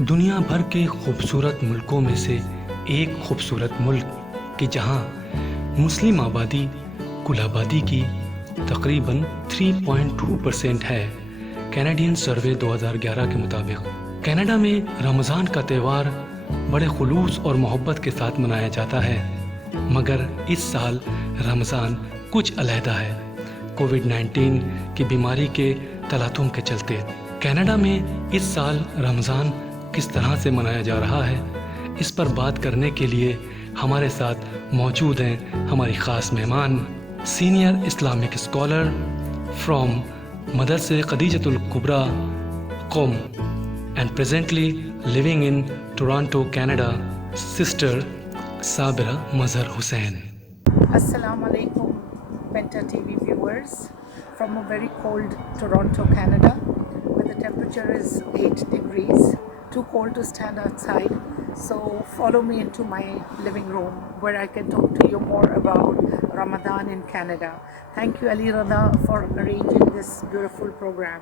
दुनिया भर के खूबसूरत मुल्कों में से एक खूबसूरत मुल्क कि जहां मुस्लिम आबादी कुल आबादी की तकरीबन 3.2% है। कैनेडियन सर्वे 2011 के मुताबिक कनाडा में रमज़ान का त्यौहार बड़े खुलूस और मोहब्बत के साथ मनाया जाता है, मगर इस साल रमज़ान कुछ अलहदा है। कोविड-19 की बीमारी के तलातुम के चलते कनाडा में इस साल रमज़ान किस तरह से मनाया जा रहा है, इस पर बात करने के लिए हमारे साथ मौजूद हैं हमारी ख़ास मेहमान, सीनियर इस्लामिक स्कॉलर फ्रॉम मदरसे खदीजतुल कुबरा कौम and presently living in Toronto Canada, sister Sabira Mazhar Hussain. Assalamu alaikum, Penta TV viewers from a very cold Toronto, Canada, where the temperature is 8 degrees, too cold to stand outside. So follow me into my living room where I can talk to you more about Ramadan in Canada. Thank you, Ali Rada, for arranging this beautiful program.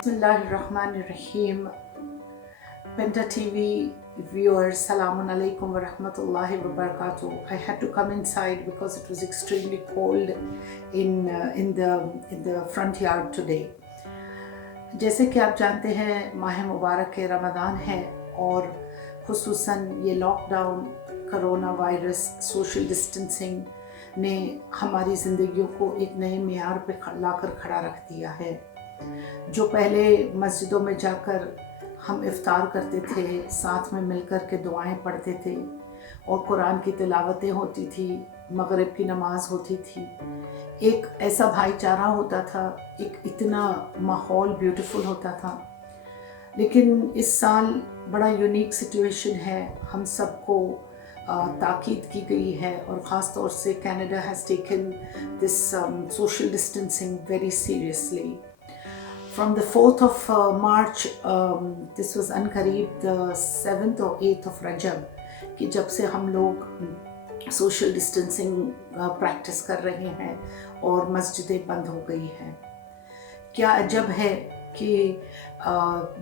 Bismillahirrahmanirrahim. Penta TV viewers, Salamun Alaikum wa Rahmatullahi wa Barakatuh. I had to come inside because it was extremely cold in the front yard today. जैसे कि आप जानते हैं, माह मुबारक के रमज़ान है और खुसूसन ये lockdown, corona virus, social distancing ने हमारी ज़िंदगियों को एक नए मेयार पे लाकर खड़ा रख दिया है। जो पहले मस्जिदों में जाकर हम इफ्तार करते थे, साथ में मिलकर के दुआएं पढ़ते थे और कुरान की तिलावतें होती थी, मगरिब की नमाज होती थी, एक ऐसा भाईचारा होता था, एक इतना माहौल ब्यूटीफुल होता था। लेकिन इस साल बड़ा यूनिक सिचुएशन है, हम सबको ताकीद की गई है और ख़ास तौर से Canada has taken this social distancing very seriously. From the 4th of March, this was अनकरीब the 7th or 8th of Rajab, कि जब से हम लोग सोशल डिस्टेंसिंग प्रैक्टिस कर रहे हैं और मस्जिदें बंद हो गई हैं। क्या अजब है कि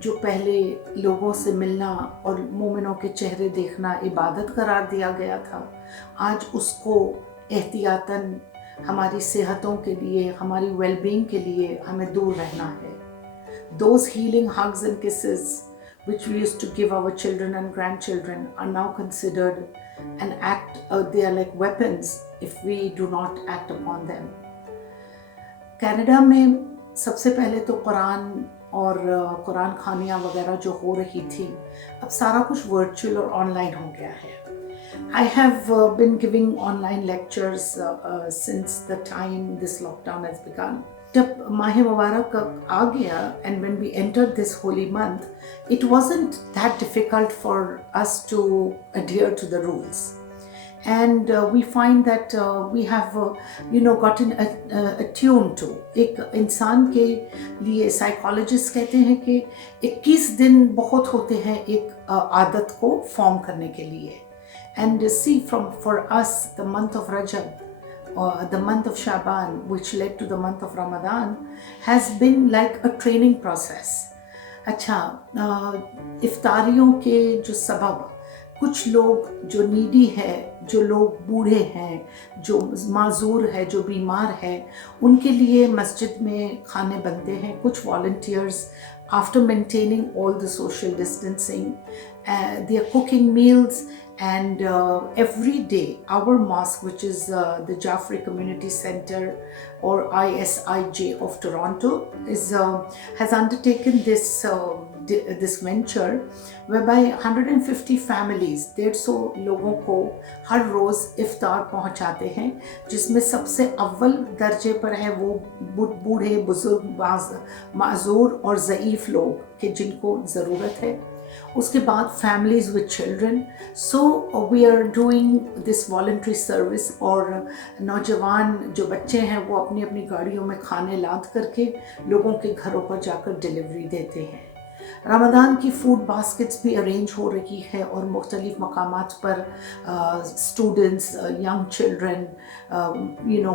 जो पहले लोगों से मिलना और मोमिनों के चेहरे देखना इबादत करार दिया गया था, आज उसको एहतियातन हमारी सेहतों के लिए, हमारी वेलबींग के लिए हमें दूर रहना है। Those healing hugs and kisses which we used to give our children and grandchildren are now considered an act, they are like weapons if we do not act upon them. Canada में सबसे पहले तो कुरान और कुरान खानियाँ वगैरह जो हो रही थी, अब सारा कुछ वर्चुअल और ऑनलाइन हो गया है। I have been giving online lectures since the time this lockdown has begun. जब माह मुबारक आ गया and when we entered this holy month, it wasn't that difficult for us to adhere to the rules. And we find that we have gotten attuned to, एक इंसान के लिए psychologist कहते हैं कि 21 दिन बहुत होते हैं एक आदत को फॉर्म करने के लिए। And see, for us, the month of Rajab, the month of Shaban, which led to the month of Ramadan, has been like a training process. अच्छा, इफ्तारियों के जो सबब, कुछ लोग जो नीडी है, जो लोग बूढ़े हैं, जो माजूर है, जो बीमार है, उनके लिए मस्जिद में खाने बनते हैं। कुछ volunteers, after maintaining all the social distancing, they are cooking meals. And every day, our mosque, which is the Jaffrey Community Center or ISIJ of Toronto, has undertaken this venture whereby 150 families, 150 लोगों को हर रोज़ इफ्तार पहुंचाते हैं, जिसमें सबसे अव्वल दर्जे पर है वो बूढ़े, बुजुर्ग, माजूर और ज़ईफ़ लोग कि जिनको ज़रूरत है। उसके बाद families with children. So we are doing this voluntary service और नौजवान जो बच्चे हैं वो अपनी अपनी गाड़ियों में खाने लाद करके लोगों के घरों पर जाकर डिलीवरी देते हैं। रमज़ान की फ़ूड बास्केट्स भी अरेंज हो रही है और मुख्तलिफ़ मकामात पर students, young children,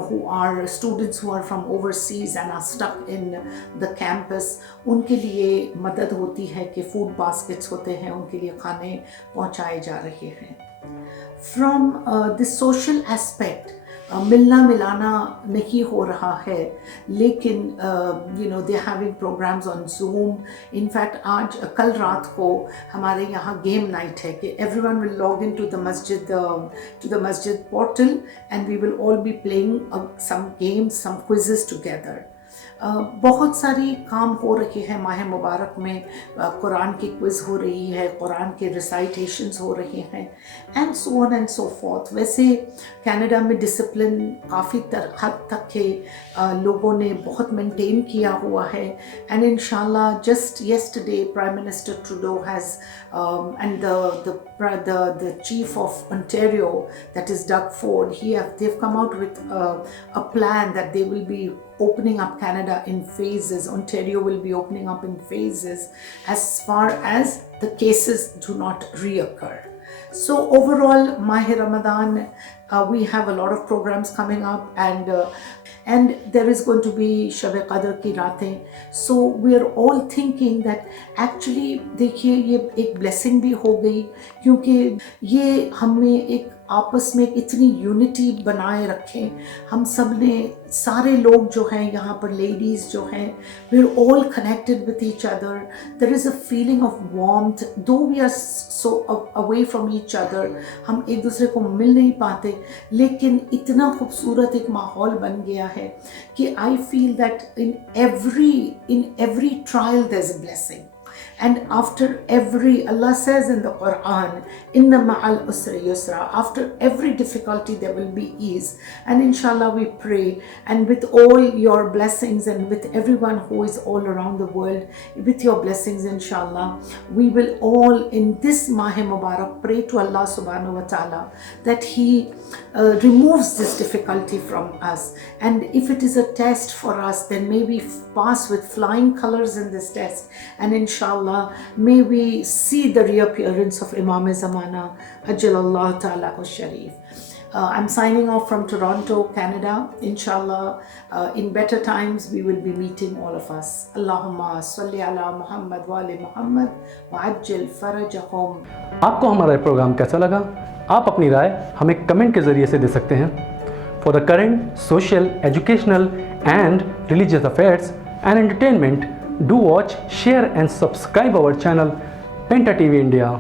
who are students who are from overseas and are stuck in the campus, उनके लिए मदद होती है कि फ़ूड बास्केट्स होते हैं, उनके लिए खाने पहुंचाए जा रहे हैं. From the social aspect, मिलना मिलाना नहीं हो रहा है, लेकिन they having programs on Zoom. In fact कल रात को हमारे यहाँ गेम नाइट है कि everyone will log in to the masjid portal and we will all be playing some games, some quizzes together. बहुत सारी काम हो रहे हैं माह मुबारक में. कुरान की क्विज़ हो रही है, कुरान के रिसाइटेशंस हो रहे हैं, and so on and so fourth. वैसे कनाडा में डिसिप्लिन काफ़ी हद तक के लोगों ने बहुत मेंटेन किया हुआ है. एंड इंशाल्लाह just yesterday prime minister Trudeau has and the chief of Ontario, that is Doug Ford, they've come out with a plan that they will be opening up Canada in phases. Ontario will be opening up in phases as far as the cases do not reoccur. So overall, Mahe Ramadan, we have a lot of programs coming up, and there is going to be Shab Qadr ki raatein. So we are all thinking that actually देखिए ये एक blessing भी हो गई, क्योंकि ये हमें एक आपस में इतनी यूनिटी बनाए रखें. हम सब ने, सारे लोग जो हैं यहाँ पर, लेडीज़ जो हैं, we are all connected with each other. There is a feeling of warmth, though we are so away from each other. हम एक दूसरे को मिल नहीं पाते, लेकिन इतना खूबसूरत एक माहौल बन गया है कि I feel that in every trial there is a blessing. And after every, Allah says in the Quran, Inna ma'al usri yusra, after every difficulty there will be ease. And inshallah we pray, and with all your blessings and with everyone who is all around the world, with your blessings inshallah, we will all in this Mahe Mubarak pray to Allah subhanahu wa ta'ala that He removes this difficulty from us. And if it is a test for us, then may we pass with flying colors in this test, and inshallah may we see the reappearance of Imam Zamana Ajjalallah Ta'ala Sharif. I'm signing off from Toronto, Canada. Inshallah, in better times we will be meeting all of us. Allahumma salli ala Muhammad wa ali Muhammad wa ajjal farajahum. आपको हमारा programme कैसा लगा? आप अपनी राय हमें comment के ज़रिए से दे सकते हैं. For the current social, educational and religious affairs and entertainment, do watch, share and subscribe our channel Penta TV India.